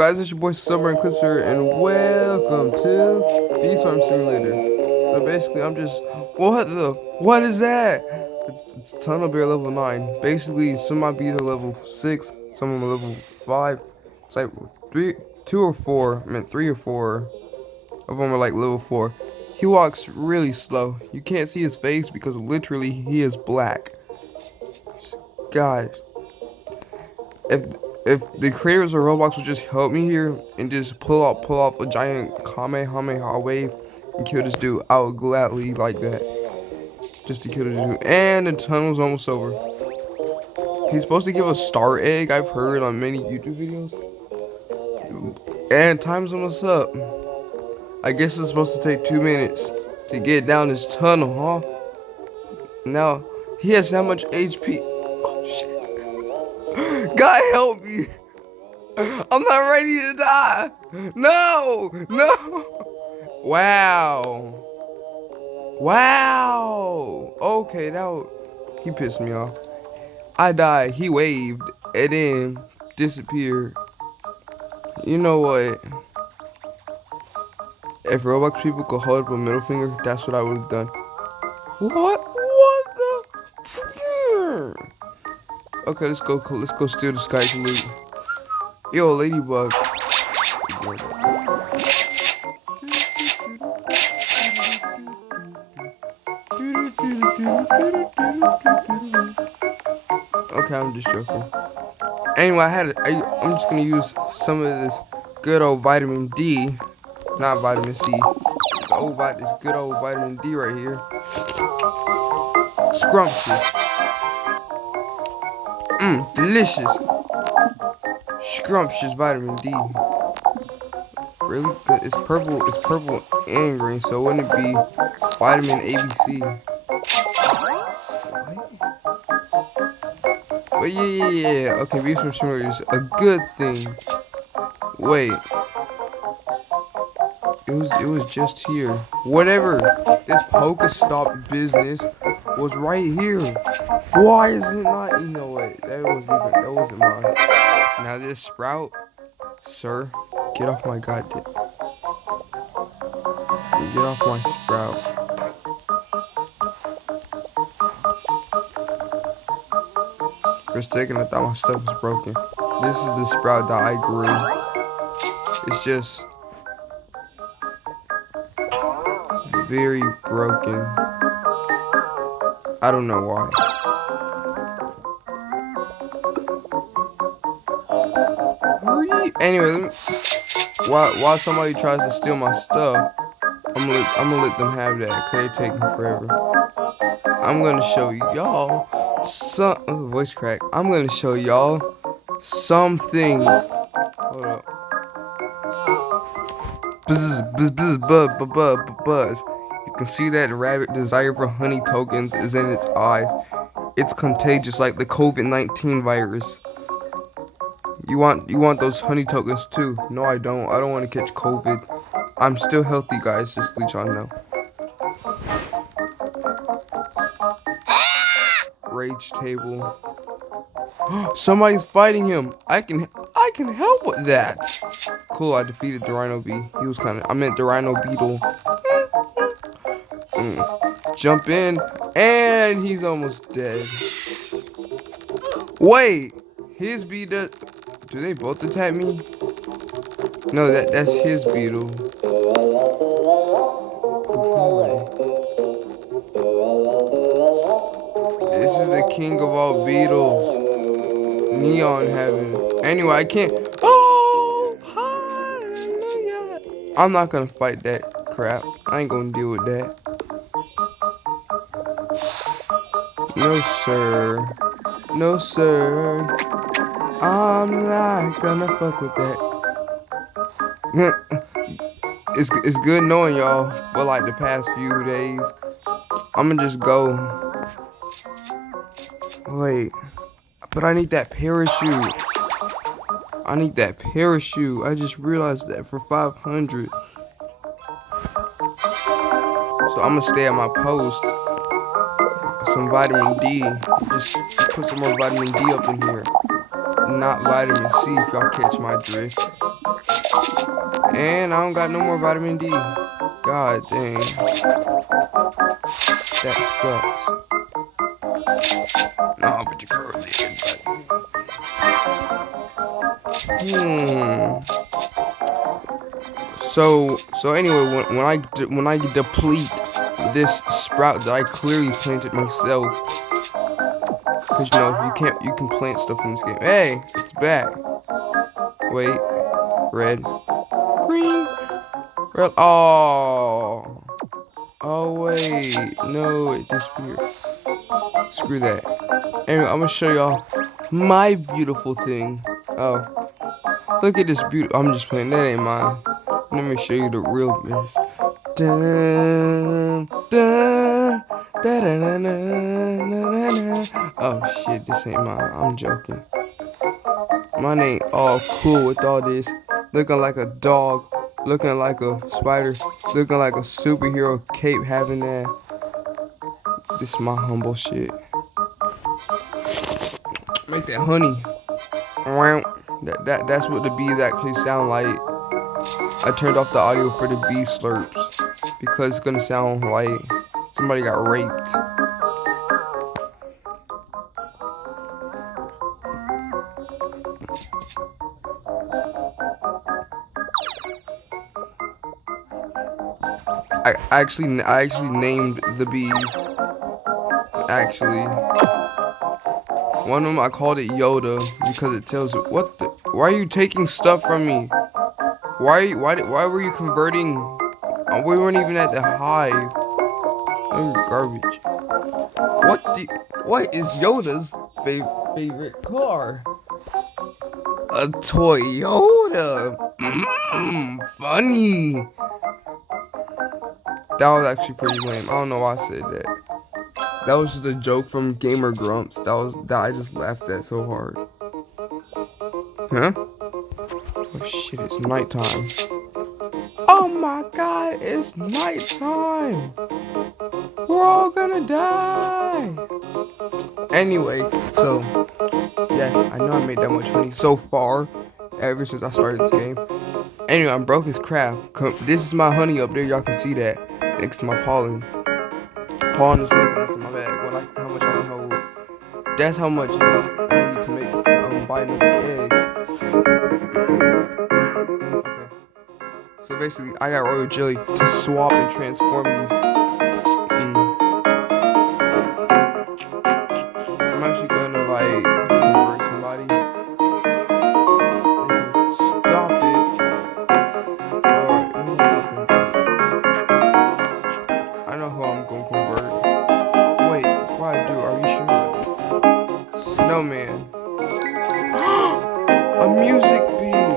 guys, it's your boy Summer Eclipse and welcome to Bee Farm Simulator. So basically I'm just, what is that? It's Tunnel Bear level 9. Basically some of my bees are level 6, some of them are level 5. It's like 3 or 4 of them are like level 4. He walks really slow. You can't see his face because literally he is black. Guys, if the creators of Roblox would just help me here and just pull off a giant Kamehameha wave and kill this dude, I would gladly like that. Just to kill this dude. And the tunnel's almost over. He's supposed to give a star egg, I've heard on many YouTube videos. And time's almost up. I guess it's supposed to take 2 minutes to get down this tunnel, huh? Now, he has that much HP. Oh shit. God help me. I'm not ready to die. No. Wow. Okay, he pissed me off. I died. He waved and then disappeared. You know what? If Roblox people could hold up a middle finger, that's what I would have done. What the? Okay, let's go steal this guy's loot. Yo, ladybug. Okay, I'm just joking. Anyway, I'm just gonna use some of this good old vitamin D, not vitamin C. This good old vitamin D right here. Scrumptious. Delicious. Scrumptious vitamin D. Really good. It's purple and green, so wouldn't it be vitamin ABC? But yeah. Okay, Bee Farm Simulator is a good thing. Wait. It was just here. Whatever. This Pokestop business was right here. Why is it not? You know what? That wasn't mine. Now this Sprout, sir, get off my goddamn. Get off my Sprout. For a second, I thought my stuff was broken. This is the Sprout that I grew. It's just very broken. I don't know why. Anyway, while somebody tries to steal my stuff, I'm gonna let them have that, cause they're taking forever. I'm gonna show y'all some voice crack. I'm gonna show y'all some things. Hold up. Buzz. You can see that rabbit desire for honey tokens is in its eyes. It's contagious like the COVID-19 virus. You want those honey tokens too? No, I don't. I don't want to catch COVID. I'm still healthy, guys. Just to let y'all know. Rage table. Somebody's fighting him. I can help with that. Cool. I defeated the Rhino Bee. I meant the Rhino Beetle. Jump in, and he's almost dead. Wait, his bee does. Do they both attack me? No, that's his beetle. This is the king of all beetles. Neon heaven. Anyway, I can't. Oh, hallelujah. I'm not gonna fight that crap. I ain't gonna deal with that. No, sir. I'm not gonna fuck with that. It's good knowing y'all for like the past few days. I'ma just go. Wait, but I need that parachute. I just realized that for 500. So I'ma stay at my post. Some vitamin D. Just put some more vitamin D up in here. Not vitamin C, if y'all catch my drift. And I don't got no more vitamin D. God dang. That sucks. Nah, but your girl did. Hmm. So anyway, when I deplete this sprout that I clearly planted myself, cause you can plant stuff in this game. Hey, it's back. Wait, red, green, red. Oh wait, no, it disappeared. Screw that. Anyway, I'm gonna show y'all my beautiful thing. Oh, look at this beauty. I'm just playing. That ain't mine. Let me show you the real mess. Dun, dun, da, da, da, da, da, da. Oh shit, this ain't mine. I'm joking. Mine ain't all cool with all this. Looking like a dog, looking like a spider, looking like a superhero cape having that. This is my humble shit. Make that honey. That's what the bees actually sound like. I turned off the audio for the bee slurps because it's gonna sound like somebody got raped. I actually named the bees. Actually, one of them I called it Yoda because it tells you what the. Why are you taking stuff from me? Why were you converting? We weren't even at the hive. Oh, garbage. What is Yoda's favorite car? A Toyota. Funny. That was actually pretty lame. I don't know why I said that. That was just a joke from Gamer Grumps. That I just laughed at so hard. Huh? Oh shit, it's nighttime. Oh my god, it's nighttime. We're all gonna die. Anyway, so yeah, I know I made that much money so far ever since I started this game. Anyway, I'm broke as crap. This is my honey up there. Y'all can see that next to my pollen. Pollen is what's in my bag. How much I can hold. That's how much I need to make buy another egg. Okay. So basically, I got royal jelly to swap and transform these. I'm actually gonna like convert somebody. Stop it. Alright, I know who I'm gonna convert. Wait, before I do, are you sure? Snowman. A music bee.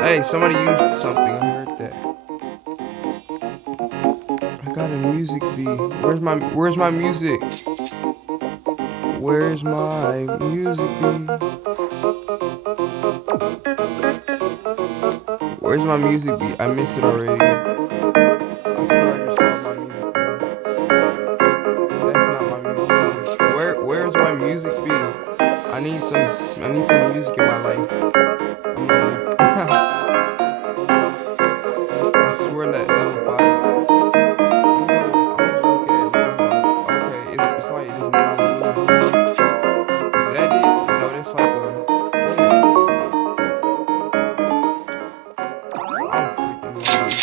Hey, somebody used something. I heard that. I got a music bee. Where's my music? Where's my music bee? Where's my music bee? I missed it already. I swear I just saw my music bee. That's not my music bee. Where's my music bee? I need some music in my life. I'm lonely. I swear that level 5. I'm just looking at level 5. Okay, it's like it is neon blue. Is that it? No, that's like a. I'm freaking lonely.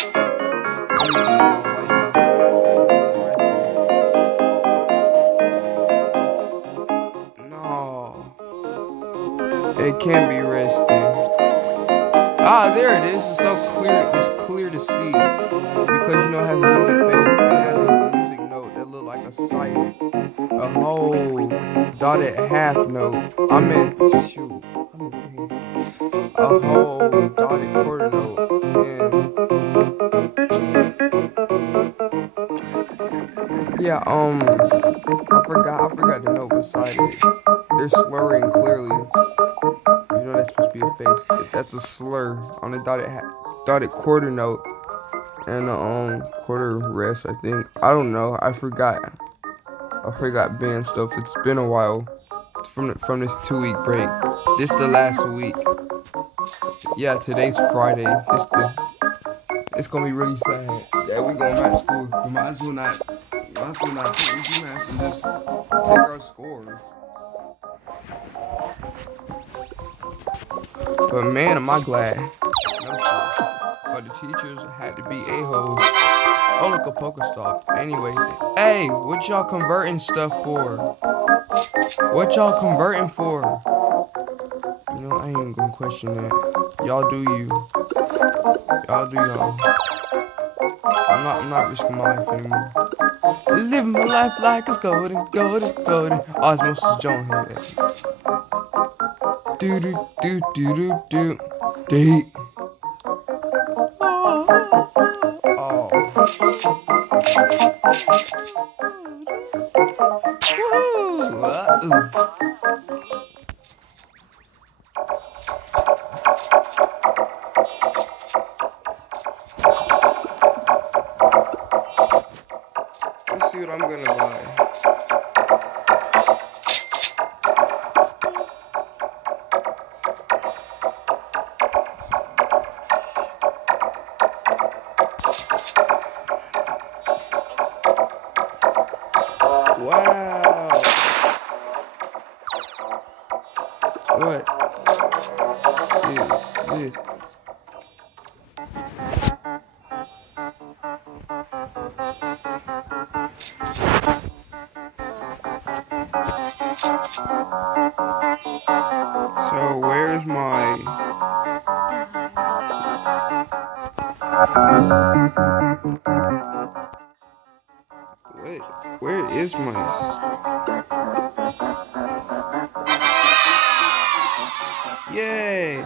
No, it can't be resting. Ah, there it is. It's so clear. It's clear to see because it has a music face and it has a music note that look like a cipher, a whole dotted half note. Shoot. A whole dotted quarter note and yeah. I forgot the note beside it. They're slurring clearly. You know that's supposed to be a face. That's a slur on the dotted quarter note and quarter rest. I think. I don't know. I forgot band stuff. It's been a while. from this 2 week break. This the last week. Yeah, today's Friday. It's gonna be really sad that we going back to school. We might as well not take these UMass and just take our scores. But man, am I glad. No shit. But the teachers had to be a-holes. Oh, look, a Pokestop. Anyway, hey, what y'all converting stuff for? What y'all converting for? You know, I ain't even gonna question that. Y'all do you. Y'all do y'all. I'm not risking my life anymore. Living my life like it's golden, golden, golden. Osmosis Joan here. Do do do do do do. Date. Oh. Woo. Let's see what I'm gonna buy. Wow. What is this? So where's my... Where is my... Yay!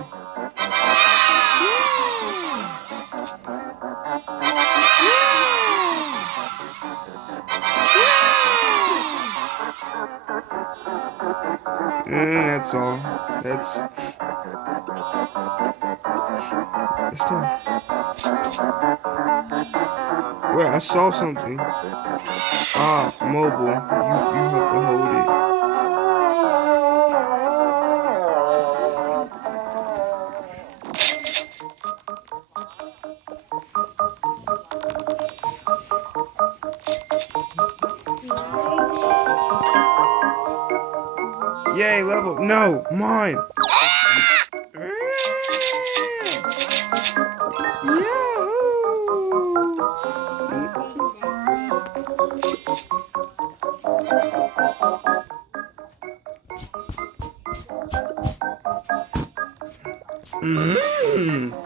That's all. That's tough. Wait, I saw something. Ah, mobile. You have to hold it. Yay, level. No, mine.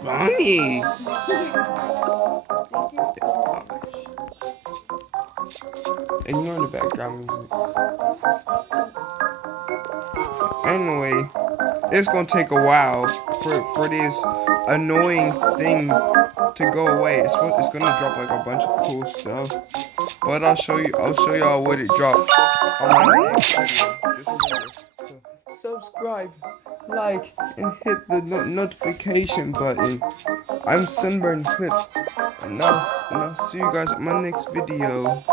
Funny. Ignore the background music. Anyway, it's gonna take a while for this annoying thing to go away. It's gonna drop like a bunch of cool stuff, but I'll show y'all what it drops on my next video. Just remember to subscribe, like, and hit the notification button. I'm Sunburn Clips, and I'll see you guys at my next video.